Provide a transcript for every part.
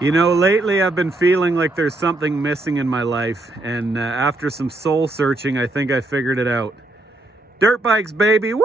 You know, lately I've been feeling like there's something missing in my life, and after some soul searching, I think I figured it out. Dirt bikes, baby! Woo!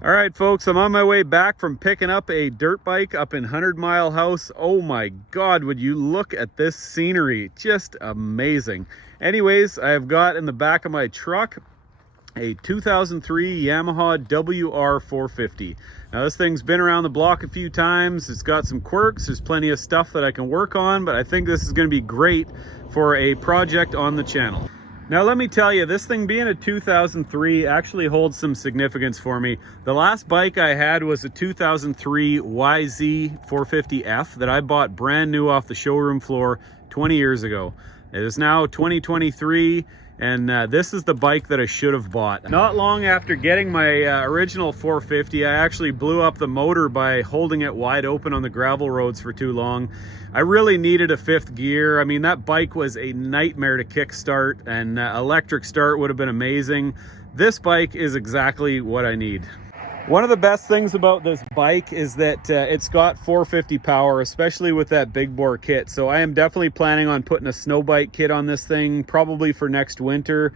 All right, folks, I'm on my way back from picking up a dirt bike up in 100 Mile House. Oh my God, would you look at this scenery? Just amazing. Anyways, I've got in the back of my truck a 2003 Yamaha WR450. Now this thing's been around the block a few times. It's got some quirks. There's plenty of stuff that I can work on, but I think this is going to be great for a project on the channel. Now let me tell you, this thing being a 2003 actually holds some significance for me. The last bike I had was a 2003 YZ450F that I bought brand new off the showroom floor 20 years ago. It is now 2023, and this is the bike that I should have bought. Not long after getting my original 450, I actually blew up the motor by holding it wide open on the gravel roads for too long. I really needed a fifth gear. I mean, that bike was a nightmare to kickstart, and electric start would have been amazing. This bike is exactly what I need. One of the best things about this bike is that it's got 450 power, especially with that big bore kit. So I am definitely planning on putting a snow bike kit on this thing, probably for next winter.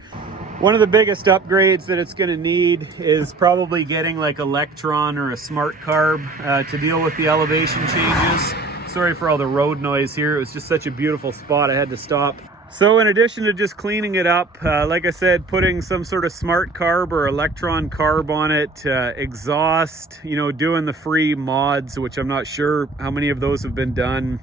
One of the biggest upgrades that it's going to need is probably getting like Electron or a smart carb to deal with the elevation changes. Sorry for all the road noise here. It was just such a beautiful spot, I had to stop. So in addition to just cleaning it up, like I said, putting some sort of smart carb or Electron carb on it, exhaust, you know, doing the free mods, which I'm not sure how many of those have been done.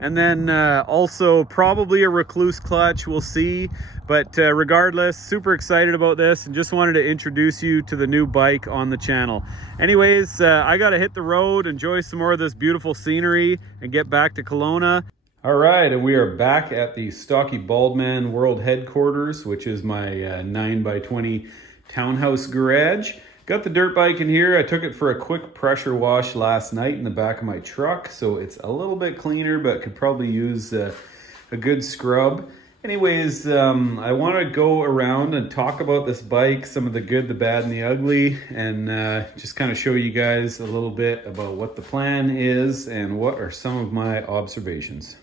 And then also probably a recluse clutch, we'll see. But regardless, super excited about this and just wanted to introduce you to the new bike on the channel. Anyways, I gotta hit the road, enjoy some more of this beautiful scenery and get back to Kelowna. All right, and we are back at the Stocky Baldman World Headquarters, which is my 9x20 townhouse garage. Got the dirt bike in here. I took it for a quick pressure wash last night in the back of my truck, so it's a little bit cleaner, but could probably use a good scrub. Anyways, I want to go around and talk about this bike, some of the good, the bad, and the ugly, and just kind of show you guys a little bit about what the plan is and what are some of my observations.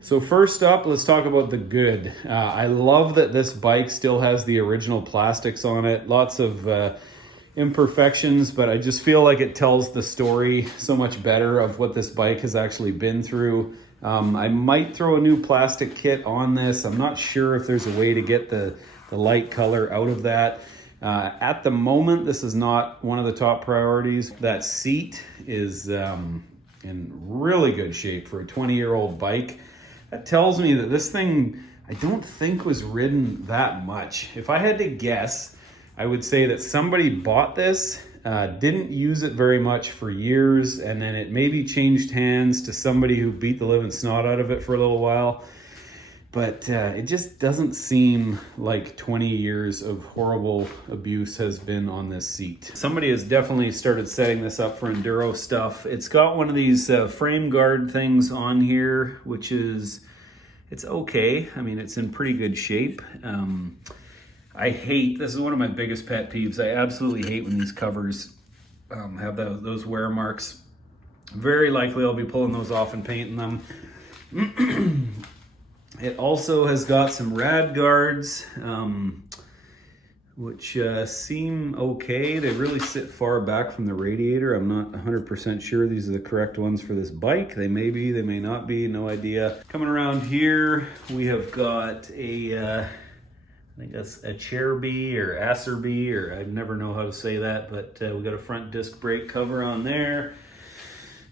So first up, let's talk about the good. I love that this bike still has the original plastics on it. Lots of imperfections, but I just feel like it tells the story so much better of what this bike has actually been through. I might throw a new plastic kit on this. I'm not sure if there's a way to get the light color out of that. At the moment, this is not one of the top priorities. That seat is in really good shape for a 20-year-old bike. That tells me that this thing, I don't think was ridden that much. If I had to guess, I would say that somebody bought this, didn't use it very much for years, and then it maybe changed hands to somebody who beat the living snot out of it for a little while. But it just doesn't seem like 20 years of horrible abuse has been on this seat. Somebody has definitely started setting this up for enduro stuff. It's got one of these frame guard things on here, which is, it's okay. I mean, it's in pretty good shape. I hate, this is one of my biggest pet peeves. I absolutely hate when these covers have those wear marks. Very likely I'll be pulling those off and painting them. It also has got some rad guards, which seem okay. They really sit far back from the radiator. I'm not 100% sure these are the correct ones for this bike. They may be, they may not be, no idea. Coming around here, we have got a I think that's a Cherby or Acerby, or I never know how to say that, but we got a front disc brake cover on there.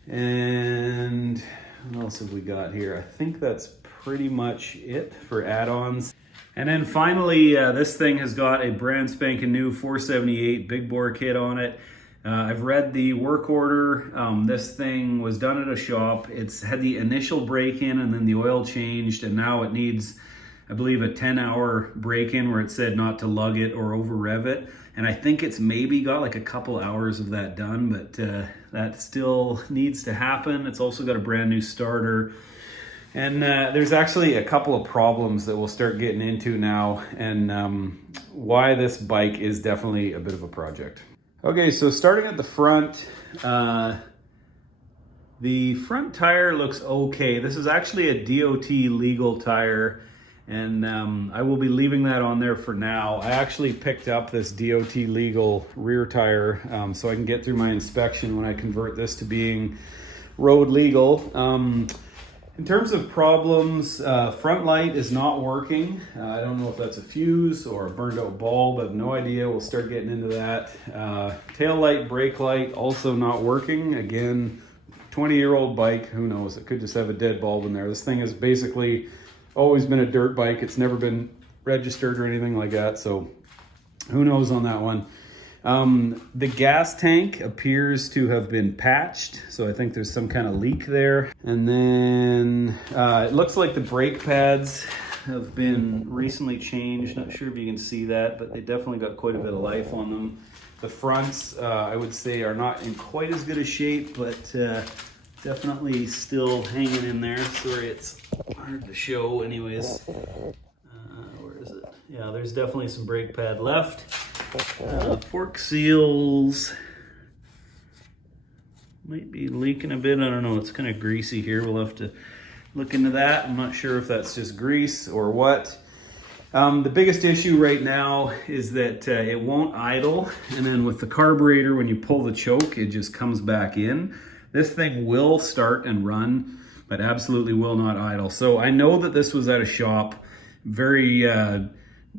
And what else have we got here? I think that's pretty much it for add-ons. And then finally, this thing has got a brand spanking new 478 big bore kit on it. I've read the work order. This thing was done at a shop. It's had the initial break-in and then the oil changed, and now it needs believe, a 10-hour break-in where it said not to lug it or over rev it. And I think it's maybe got like a couple hours of that done, but that still needs to happen. It's also got a brand new starter. And there's actually a couple of problems that we'll start getting into now, and why this bike is definitely a bit of a project. Okay, so starting at the front, the front tire looks okay. This is actually a DOT legal tire, and I will be leaving that on there for now. I actually picked up this DOT legal rear tire so I can get through my inspection when I convert this to being road legal. In terms of problems, front light is not working. I don't know if that's a fuse or a burned out bulb. I have no idea. We'll start getting into that. Tail light, brake light also not working. Again, 20-year-old bike, who knows? It could just have a dead bulb in there. This thing has basically always been a dirt bike. It's never been registered or anything like that, so who knows on that one. The gas tank appears to have been patched, so I think there's some kind of leak there. And then it looks like the brake pads have been recently changed. Not sure if you can see that, but they definitely got quite a bit of life on them. The fronts, I would say, are not in quite as good a shape, but definitely still hanging in there. Sorry, it's hard to show anyways. Where is it? Yeah, there's definitely some brake pad left. Fork seals might be leaking a bit. I don't know. It's kind of greasy here. We'll have to look into that. I'm not sure if that's just grease or what. The biggest issue right now is that it won't idle, and then with the carburetor, when you pull the choke, it just comes back in. This thing will start and run, but absolutely will not idle. So I know that this was at a shop very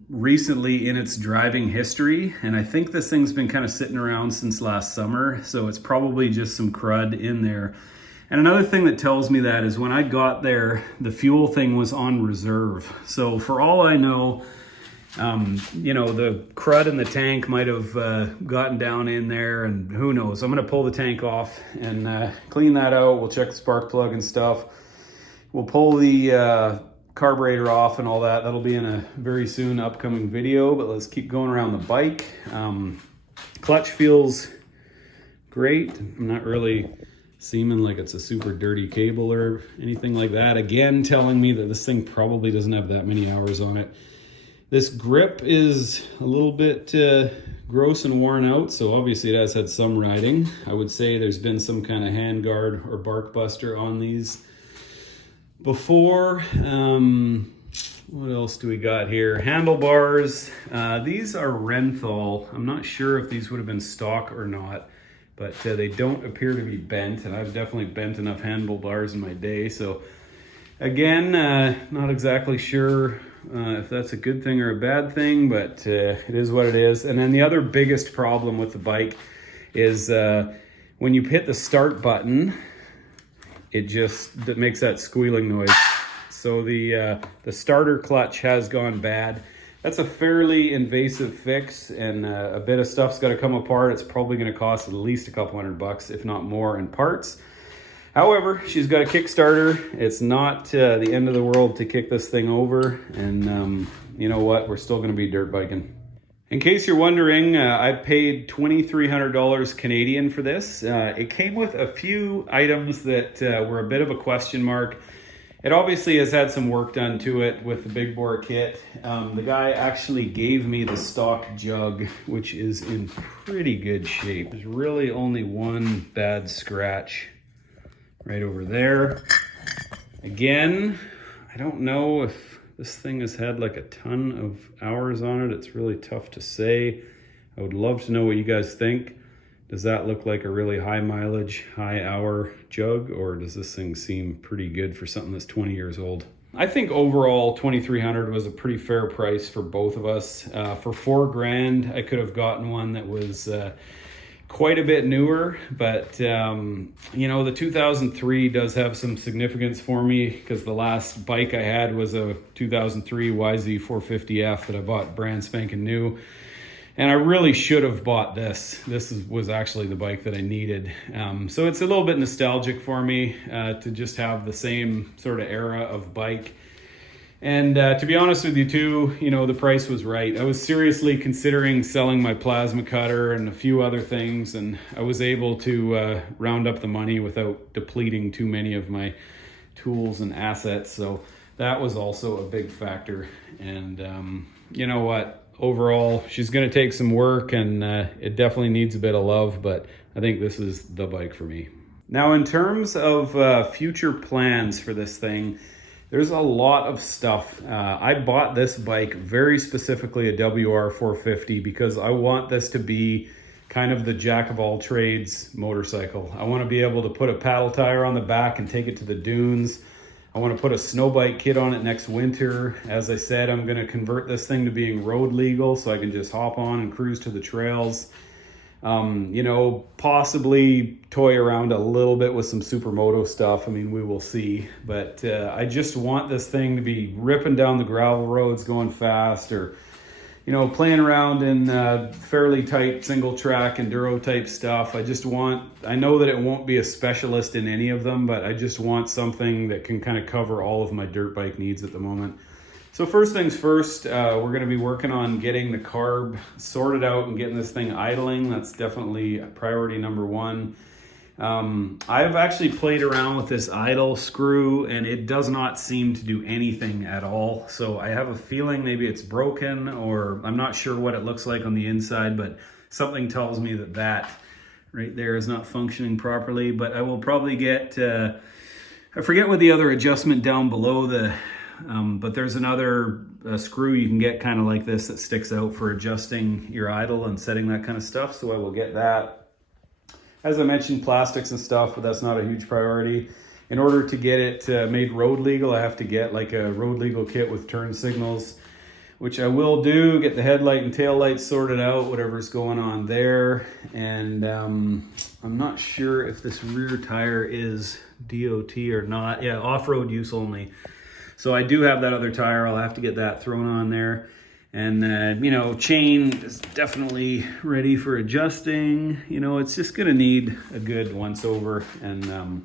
recently in its driving history, and I think this thing's been kind of sitting around since last summer, so it's probably just some crud in there. And another thing that tells me that is when I got there, the fuel thing was on reserve. So for all I know, you know, the crud in the tank might have gotten down in there, and who knows. I'm going to pull the tank off and clean that out. We'll check the spark plug and stuff. We'll pull the carburetor off and all that. That'll be in a very soon upcoming video, but let's keep going around the bike. Clutch feels great. I'm not really seeming like it's a super dirty cable or anything like that. Again, telling me that this thing probably doesn't have that many hours on it. This grip is a little bit gross and worn out, so obviously it has had some riding. I would say there's been some kind of hand guard or bark buster on these before. What else do we got here? Handlebars. These are Renthal. I'm not sure if these would have been stock or not, but they don't appear to be bent, and I've definitely bent enough handlebars in my day. So again, not exactly sure if that's a good thing or a bad thing, but it is what it is. And then the other biggest problem with the bike is when you hit the start button, it makes that squealing noise. So the starter clutch has gone bad. That's a fairly invasive fix, and a bit of stuff's got to come apart. It's probably going to cost at least a couple $100, if not more, in parts. However, she's got a Kickstarter. It's not the end of the world to kick this thing over, and you know what? We're still going to be dirt biking. In case you're wondering, I paid $2,300 Canadian for this. It came with a few items that were a bit of a question mark. It obviously has had some work done to it with the big bore kit. The guy actually gave me the stock jug, which is in pretty good shape. There's really only one bad scratch right over there. Again, I don't know if this thing has had like a ton of hours on it. It's really tough to say. I would love to know what you guys think. Does that look like a really high mileage, high hour jug, or does this thing seem pretty good for something that's 20 years old? I think overall $2,300 was a pretty fair price for both of us. For $4,000, I could have gotten one that was quite a bit newer, but you know, the 2003 does have some significance for me because the last bike I had was a 2003 YZ450F that I bought brand spanking new. And I really should have bought this. This was actually the bike that I needed. So it's a little bit nostalgic for me to just have the same sort of era of bike. And to be honest with you too, you know, the price was right. I was seriously considering selling my plasma cutter and a few other things, and I was able to round up the money without depleting too many of my tools and assets. So that was also a big factor. And you know what? Overall, she's going to take some work, and it definitely needs a bit of love, but I think this is the bike for me. Now, in terms of future plans for this thing, there's a lot of stuff. I bought this bike very specifically a WR450 because I want this to be kind of the jack of all trades motorcycle. I want to be able to put a paddle tire on the back and take it to the dunes. I want to put a snow bike kit on it next winter. As I said, I'm going to convert this thing to being road legal so I can just hop on and cruise to the trails. You know, possibly toy around a little bit with some supermoto stuff. I mean, we will see. But I just want this thing to be ripping down the gravel roads, going fast, or, you know, playing around in fairly tight single track enduro type stuff. I know that it won't be a specialist in any of them, but I just want something that can kind of cover all of my dirt bike needs at the moment. So first things first, we're going to be working on getting the carb sorted out and getting this thing idling. That's definitely priority number one. I've actually played around with this idle screw, and it does not seem to do anything at all. So I have a feeling maybe it's broken, or I'm not sure what it looks like on the inside, but something tells me that that right there is not functioning properly. But I will probably get, I forget what the other adjustment down below the, but there's another screw you can get kind of like this that sticks out for adjusting your idle and setting that kind of stuff. So I will get that. As I mentioned, plastics and stuff, but that's not a huge priority. In order to get it made road legal, I have to get like a road legal kit with turn signals, which I will do, get the headlight and tail light sorted out, whatever's going on there. And I'm not sure if this rear tire is DOT or not. Yeah, off-road use only. So I do have that other tire. I'll have to get that thrown on there. And, you know, chain is definitely ready for adjusting. You know, it's just going to need a good once over. And,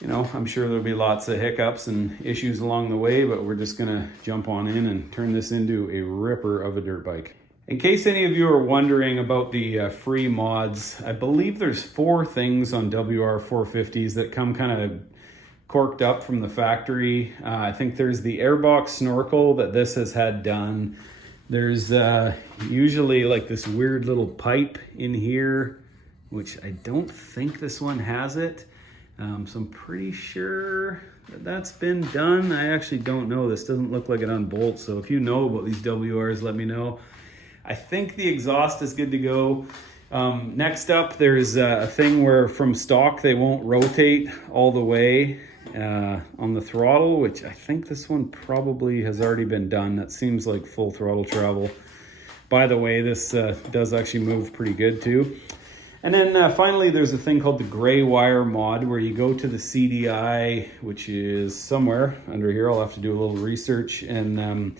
you know, I'm sure there'll be lots of hiccups and issues along the way, but we're just going to jump on in and turn this into a ripper of a dirt bike. In case any of you are wondering about the free mods, I believe there's 4 things on WR450s that come kind of corked up from the factory. I think there's the airbox snorkel that this has had done. There's usually like this weird little pipe in here, which I don't think this one has it. So I'm pretty sure that that's been done. I actually don't know. This doesn't look like it unbolts. So if you know about these WRs, let me know. I think the exhaust is good to go. Next up, there's a thing where from stock they won't rotate all the way on the throttle, which I think this one probably has already been done. That seems like full throttle travel. By the way, this does actually move pretty good too. And then finally, there's a thing called the gray wire mod, where you go to the CDI, which is somewhere under here. I'll have to do a little research. And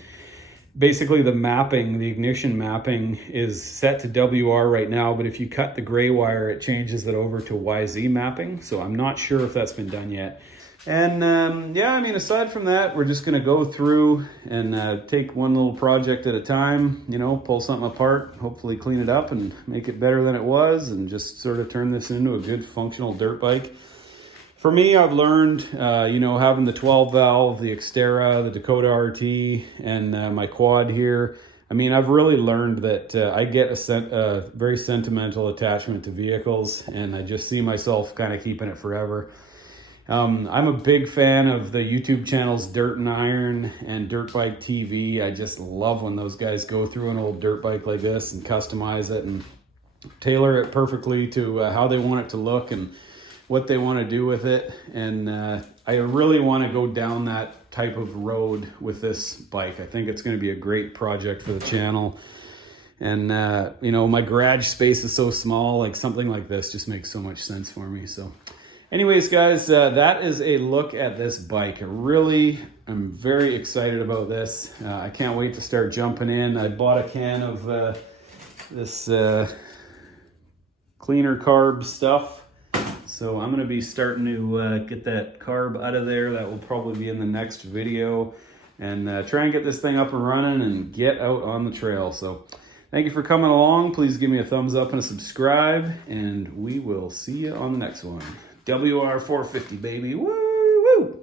basically the mapping, the ignition mapping is set to WR right now, but if you cut the gray wire, it changes it over to YZ mapping. So I'm not sure if that's been done yet. And yeah, I mean, aside from that, we're just gonna go through and take one little project at a time, you know, pull something apart, hopefully clean it up and make it better than it was, and just sort of turn this into a good functional dirt bike. For me, I've learned, you know, having the 12 valve, the Xterra, the Dakota RT, and my quad here. I mean, I've really learned that I get a very sentimental attachment to vehicles, and I just see myself kind of keeping it forever. I'm a big fan of the YouTube channels Dirt and Iron and Dirt Bike TV. I just love when those guys go through an old dirt bike like this and customize it and tailor it perfectly to how they want it to look and what they want to do with it. And I really want to go down that type of road with this bike. I think it's going to be a great project for the channel. And you know, my garage space is so small, like something like this just makes so much sense for me. So anyways, guys, that is a look at this bike. I'm very excited about this. I can't wait to start jumping in. I bought a can of this cleaner carb stuff. So I'm going to be starting to get that carb out of there. That will probably be in the next video. and try and get this thing up and running and get out on the trail. So thank you for coming along. Please give me a thumbs up and a subscribe, and we will see you on the next one. WR450, baby. Woo! Woo!